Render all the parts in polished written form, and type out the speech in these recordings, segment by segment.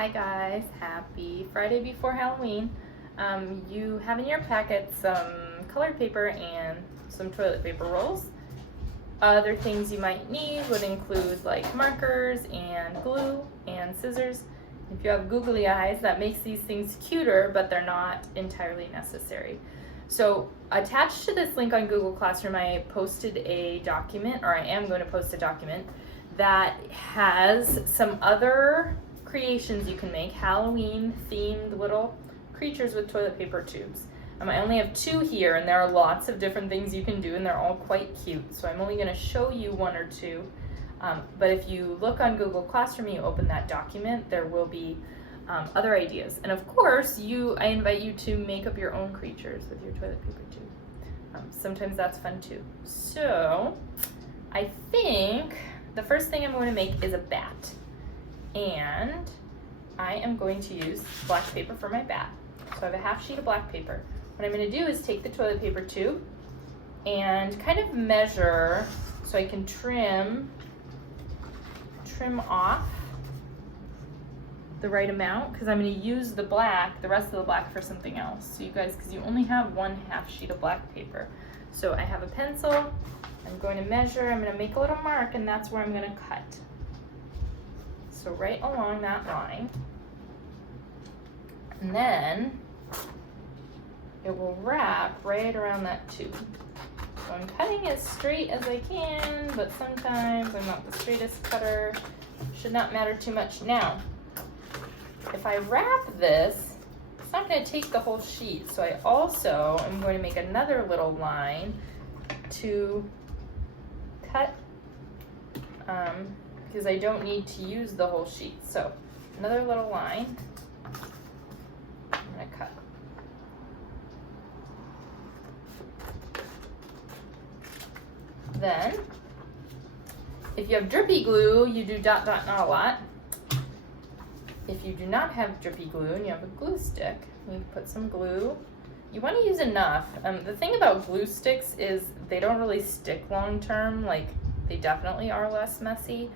Hi guys, happy Friday before Halloween. You have in your packet some colored paper and some toilet paper rolls. Other things you might need would include like markers and glue and scissors. If you have googly eyes, that makes these things cuter, but they're not entirely necessary. So attached to this link on Google Classroom, I posted a document, or I am going to post a document that has some other creations you can make, Halloween themed little creatures with toilet paper tubes. I only have two here, and there are lots of different things you can do, and they're all quite cute. So I'm only going to show you one or two. But if you look on Google Classroom, you open that document, there will be other ideas. And of course, I invite you to make up your own creatures with your toilet paper tube. Sometimes that's fun too. So I think the first thing I'm going to make is a bat. And I am going to use black paper for my bat. So I have a half sheet of black paper. What I'm going to do is take the toilet paper tube and kind of measure so I can trim off the right amount, because I'm going to use the rest of the black for something else. So you guys, because you only have one half sheet of black paper. So I have a pencil, I'm going to measure, I'm going to make a little mark, and that's where I'm going to cut. So right along that line, and then it will wrap right around that tube. So I'm cutting as straight as I can, but sometimes I'm not the straightest cutter. Should not matter too much. Now, if I wrap this, it's not going to take the whole sheet. So I also am going to make another little line to cut, because I don't need to use the whole sheet. So another little line, I'm going to cut. Then, if you have drippy glue, you do dot, dot, not a lot. If you do not have drippy glue and you have a glue stick, you put some glue. You want to use enough. The thing about glue sticks is they don't really stick long term. Like, they definitely are less messy.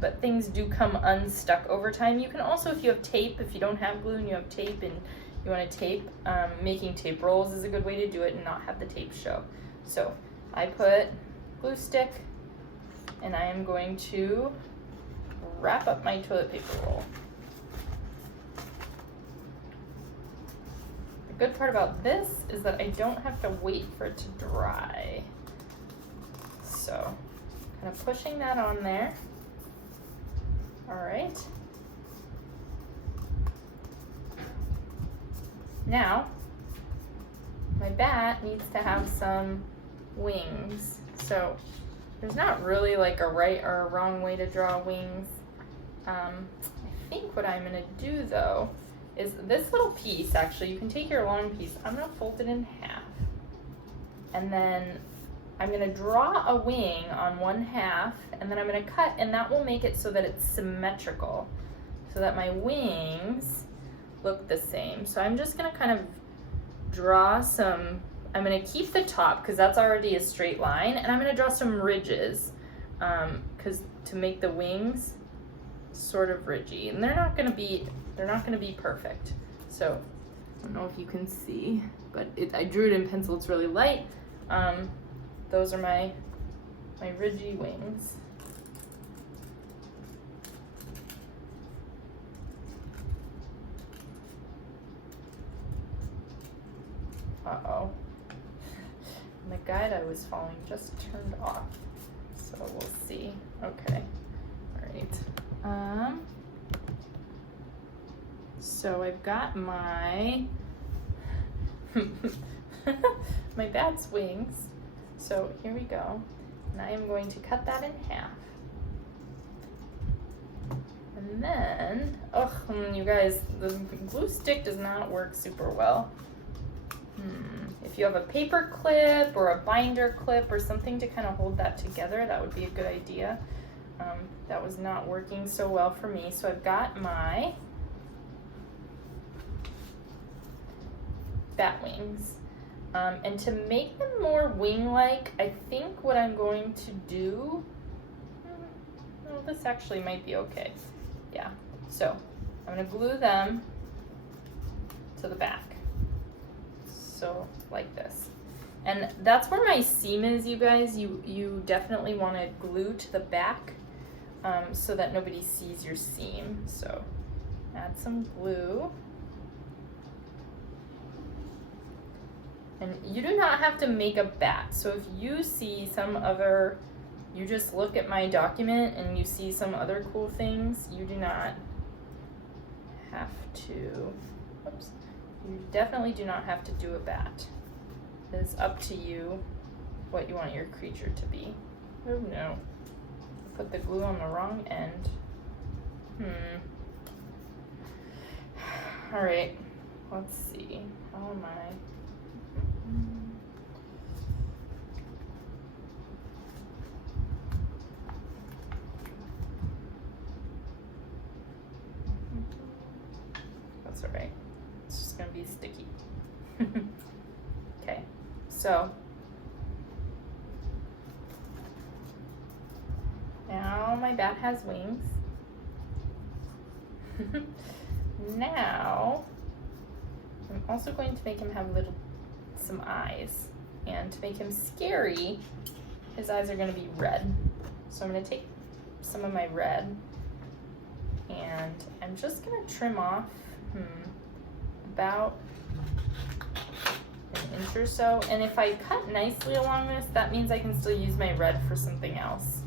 But things do come unstuck over time. You can also, if you have tape, if you don't have glue and you have tape and you want to tape, making tape rolls is a good way to do it and not have the tape show. So I put glue stick, and I am going to wrap up my toilet paper roll. The good part about this is that I don't have to wait for it to dry. So kind of pushing that on there. All right. Now, my bat needs to have some wings. So there's not really like a right or a wrong way to draw wings. I think what I'm gonna do though is this little piece, actually, you can take your long piece, I'm gonna fold it in half. And then I'm gonna draw a wing on one half, and then I'm gonna cut, and that will make it so that it's symmetrical, so that my wings look the same. So I'm just gonna kind of draw some, I'm gonna keep the top because that's already a straight line, and I'm gonna draw some ridges because to make the wings sort of ridgy, and they're not gonna be perfect. So I don't know if you can see, but I drew it in pencil. It's really light. Those are my ridgy wings. Uh-oh. And the guide I was following just turned off. So we'll see. Okay. All right. So I've got my my bat's wings. So here we go. And I am going to cut that in half. And then, you guys, the glue stick does not work super well. If you have a paper clip or a binder clip or something to kind of hold that together, that would be a good idea. That was not working so well for me. So I've got my bat wings. And to make them more wing-like, I think what I'm going to do, well, this actually might be okay. Yeah, so I'm I'm gonna glue them to the back. So like this. And that's where my seam is, you guys. You definitely want to glue to the back so that nobody sees your seam. So add some glue. And you do not have to make a bat. So if you see some other, you just look at my document and you see some other cool things, you do not have to, whoops, you definitely do not have to do a bat. It's up to you what you want your creature to be. Oh no, put the glue on the wrong end. All right, let's see, how am I? That's all right, it's just gonna be sticky. Okay, so now my bat has wings. Now I'm also going to make him have some eyes, and to make him scary, his eyes are going to be red. So I'm going to take some of my red, and I'm just going to trim off about an inch or so. And if I cut nicely along this, that means I can still use my red for something else.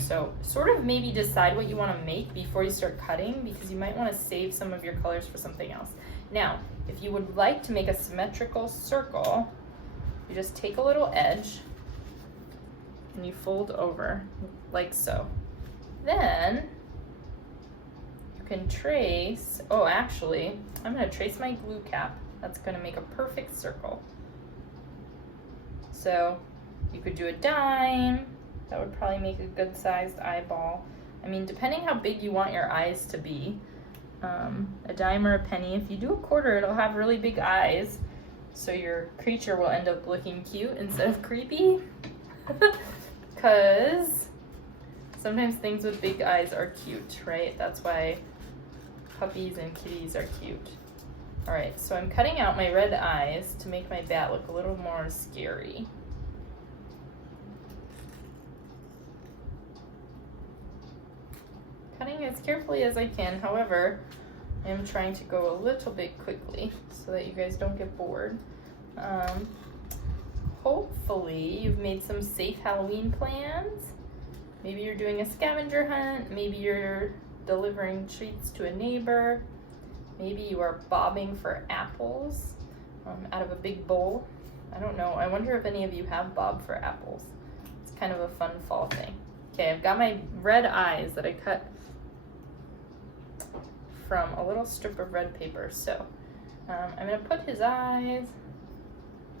So sort of maybe decide what you want to make before you start cutting, because you might want to save some of your colors for something else. Now, if you would like to make a symmetrical circle, you just take a little edge and you fold over like so. Then you can trace, oh actually, I'm going to trace my glue cap. That's going to make a perfect circle. So you could do a dime. That would probably make a good sized eyeball. I mean, depending how big you want your eyes to be. A dime or a penny. If you do a quarter, it'll have really big eyes. So your creature will end up looking cute instead of creepy. Because sometimes things with big eyes are cute, right? That's why puppies and kitties are cute. All right, so I'm cutting out my red eyes to make my bat look a little more scary. Cutting as carefully as I can. However, I am trying to go a little bit quickly so that you guys don't get bored. Hopefully you've made some safe Halloween plans. Maybe you're doing a scavenger hunt. Maybe you're delivering treats to a neighbor. Maybe you are bobbing for apples out of a big bowl. I don't know. I wonder if any of you have bobbed for apples. It's kind of a fun fall thing. Okay, I've got my red eyes that I cut from a little strip of red paper. So I'm going to put his eyes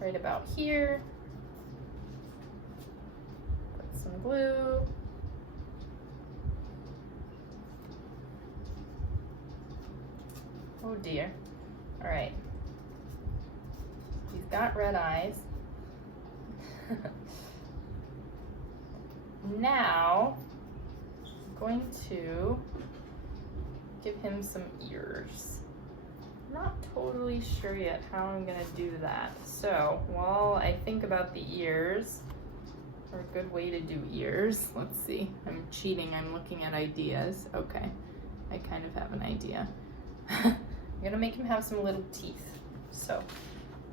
right about here. Put some glue. Oh dear. All right. He's got red eyes. Now, I'm going to give him some ears. Not totally sure yet how I'm gonna do that. So while I think about the ears, or a good way to do ears, let's see. I'm cheating, I'm looking at ideas. Okay, I kind of have an idea. I'm gonna make him have some little teeth. So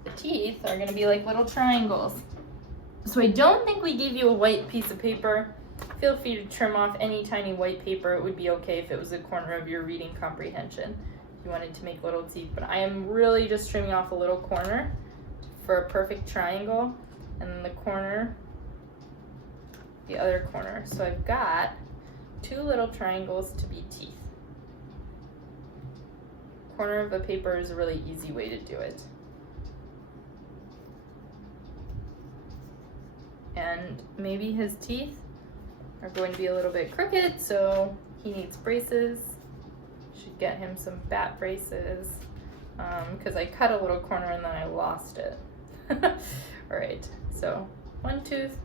the teeth are gonna be like little triangles. So I don't think we gave you a white piece of paper. Feel free to trim off any tiny white paper. It would be okay if it was a corner of your reading comprehension, if you wanted to make little teeth. But I am really just trimming off a little corner for a perfect triangle, and then the corner, the other corner. So I've got two little triangles to be teeth. Corner of the paper is a really easy way to do it. And maybe his teeth are going to be a little bit crooked, so he needs braces. Should get him some bat braces, because I cut a little corner and then I lost it. All right, so one tooth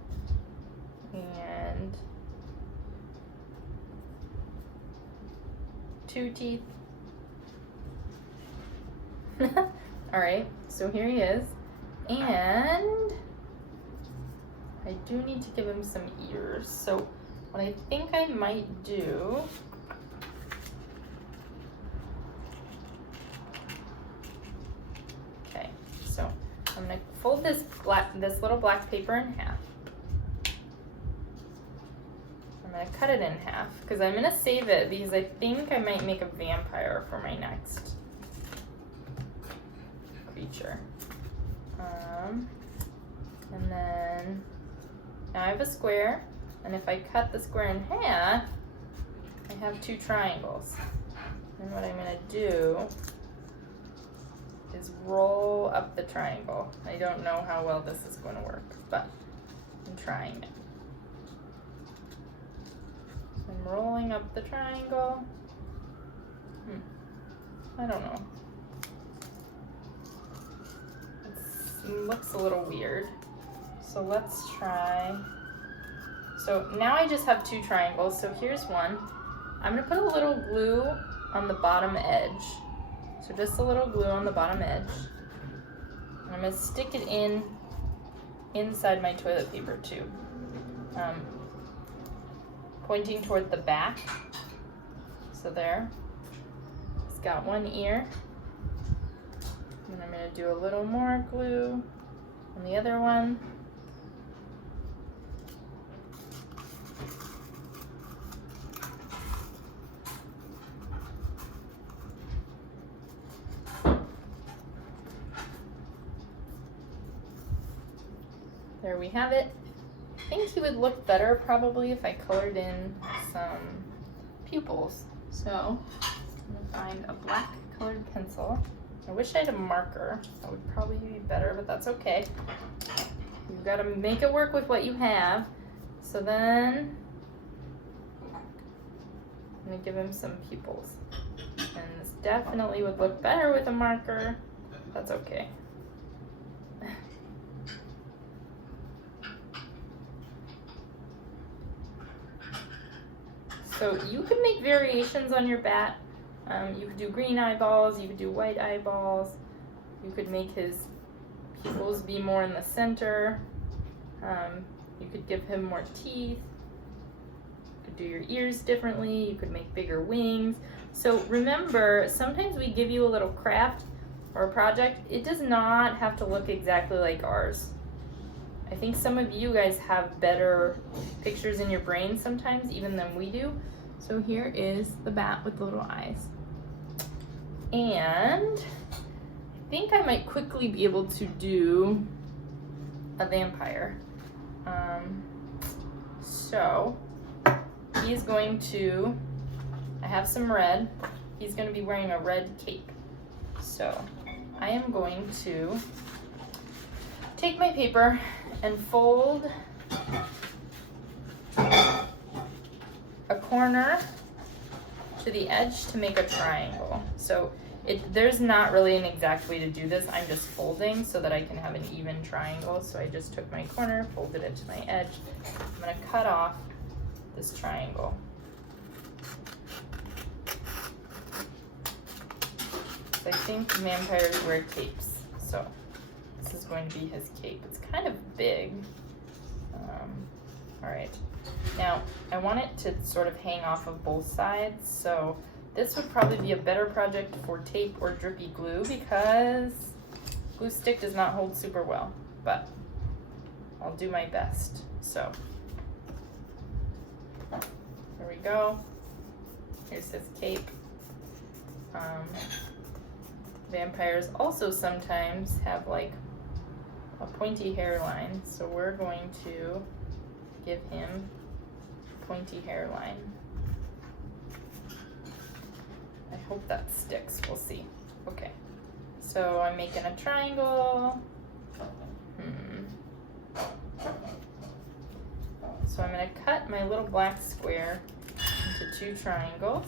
and two teeth. Alright, so here he is. And I do need to give him some ears. So what I think I might do so I'm gonna fold this little black paper in half. I'm gonna cut it in half because I'm gonna save it because I think I might make a vampire for my next creature. And then now I have a square, and if I cut the square in half, I have 2 triangles. And what I'm gonna do is roll up the triangle. I don't know how well this is going to work, but I'm trying it. So I'm rolling up the triangle. I don't know. It looks a little weird. So let's try. So now I just have 2 triangles. So here's one. I'm going to put a little glue on the bottom edge. So just a little glue on the bottom edge. And I'm going to stick it inside my toilet paper tube, pointing toward the back. So there. It's got 1 ear. And I'm going to do a little more glue on the other one. There we have it. I think he would look better probably if I colored in some pupils. So I'm gonna find a black colored pencil. I wish I had a marker. That would probably be better, but that's okay. You've got to make it work with what you have. So then I'm gonna give him some pupils. And this definitely would look better with a marker. That's okay. So you can make variations on your bat. You could do green eyeballs, you could do white eyeballs, you could make his pupils be more in the center, you could give him more teeth, you could do your ears differently, you could make bigger wings. So remember, sometimes we give you a little craft or a project. It does not have to look exactly like ours. I think some of you guys have better pictures in your brain sometimes, even than we do. So here is the bat with the little eyes. And I think I might quickly be able to do a vampire. So he's going to, I have some red. He's going to be wearing a red cape. So I am going to take my paper and fold a corner to the edge to make a triangle. So there's not really an exact way to do this. I'm just folding so that I can have an even triangle. So I just took my corner, folded it to my edge. I'm going to cut off this triangle. I think vampires wear capes, so this is going to be his cape. It's kind of big. All right, now I want it to sort of hang off of both sides, so this would probably be a better project for tape or drippy glue because glue stick does not hold super well, but I'll do my best. So there we go. Here's his cape. Vampires also sometimes have like a pointy hairline, so we're going to give him a pointy hairline. I hope that sticks, we'll see. Okay, so I'm making a triangle. So I'm going to cut my little black square into 2 triangles.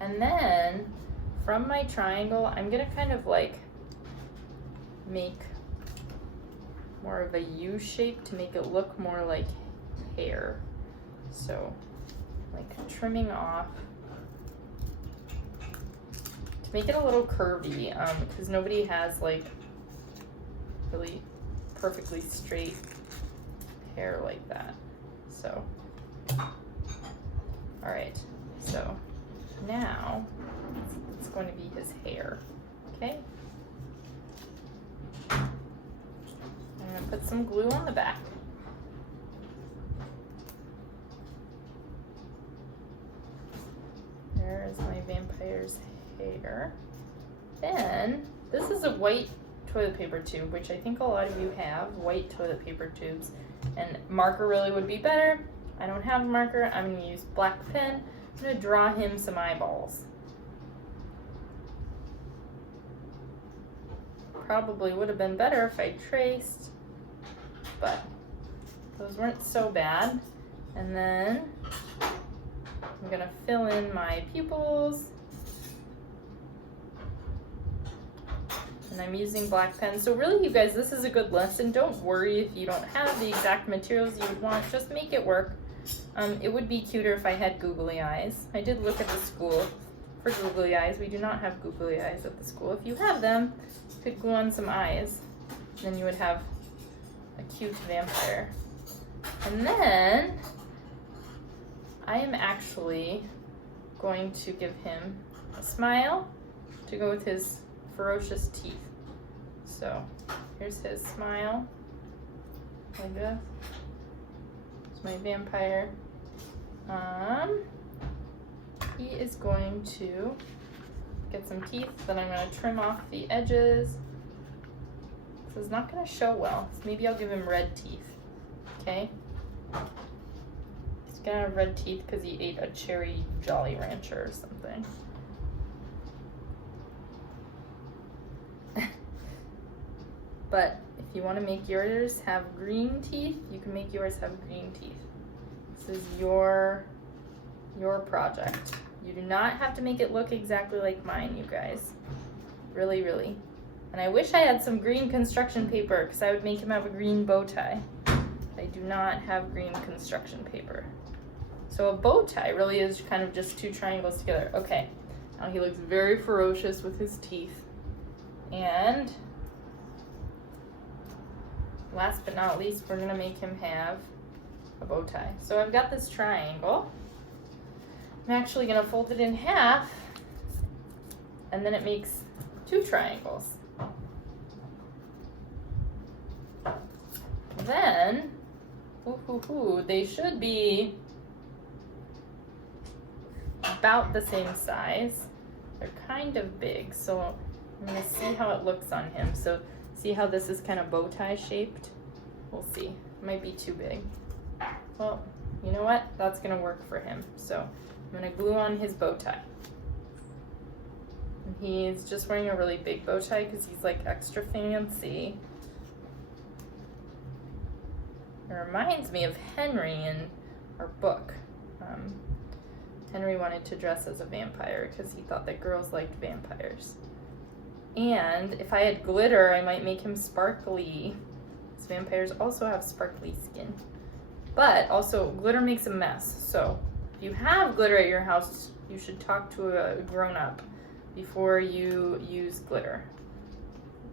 And then from my triangle, I'm going to kind of like make more of a U shape to make it look more like hair. So like trimming off to make it a little curvy, because nobody has like really perfectly straight hair like that. So, all right, so now it's going to be his hair, okay? I'm gonna put some glue on the back. There's my vampire's hair. Then, this is a white toilet paper tube, which I think a lot of you have, white toilet paper tubes. And marker really would be better. I don't have a marker, I'm gonna use black pen. I'm gonna draw him some eyeballs. Probably would have been better if I traced, but those weren't so bad. And then I'm gonna fill in my pupils. And I'm using black pen. So really, you guys, this is a good lesson. Don't worry if you don't have the exact materials you would want, just make it work. It would be cuter if I had googly eyes. I did look at the school for googly eyes. We do not have googly eyes at the school. If you have them, you could glue on some eyes. Then you would have a cute vampire. And then I am actually going to give him a smile to go with his ferocious teeth. So here's his smile, like this. It's my vampire. He is going to get some teeth, then I'm going to trim off the edges. This is not going to show well, so maybe I'll give him red teeth, okay? He's going to have red teeth because he ate a cherry Jolly Rancher or something. But if you want to make yours have green teeth, you can make yours have green teeth. This is your project. You do not have to make it look exactly like mine, you guys. Really, really. And I wish I had some green construction paper because I would make him have a green bow tie. I do not have green construction paper. So a bow tie really is kind of just two triangles together. Okay, now he looks very ferocious with his teeth. And last but not least, we're gonna make him have a bow tie. So I've got this triangle. I'm actually gonna fold it in half, and then it makes two triangles. Then, they should be about the same size. They're kind of big, so I'm gonna see how it looks on him. So see how this is kind of bow tie shaped? We'll see. It might be too big. Well, you know what? That's gonna work for him. So I'm gonna glue on his bow tie. And he's just wearing a really big bow tie because he's like extra fancy. It reminds me of Henry in our book. Henry wanted to dress as a vampire because he thought that girls liked vampires. And if I had glitter, I might make him sparkly. Because vampires also have sparkly skin. But also, glitter makes a mess. So if you have glitter at your house, you should talk to a grown-up before you use glitter.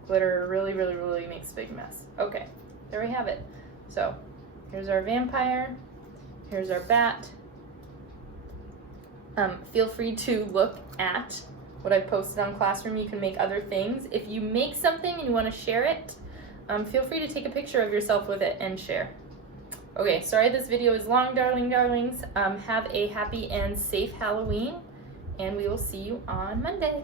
Glitter really, really, really makes a big mess. Okay, there we have it. So here's our vampire. Here's our bat. Feel free to look at what I posted on Classroom. You can make other things. If you make something and you want to share it, feel free to take a picture of yourself with it and share. Okay, sorry this video is long, darlings. Have a happy and safe Halloween, and we will see you on Monday.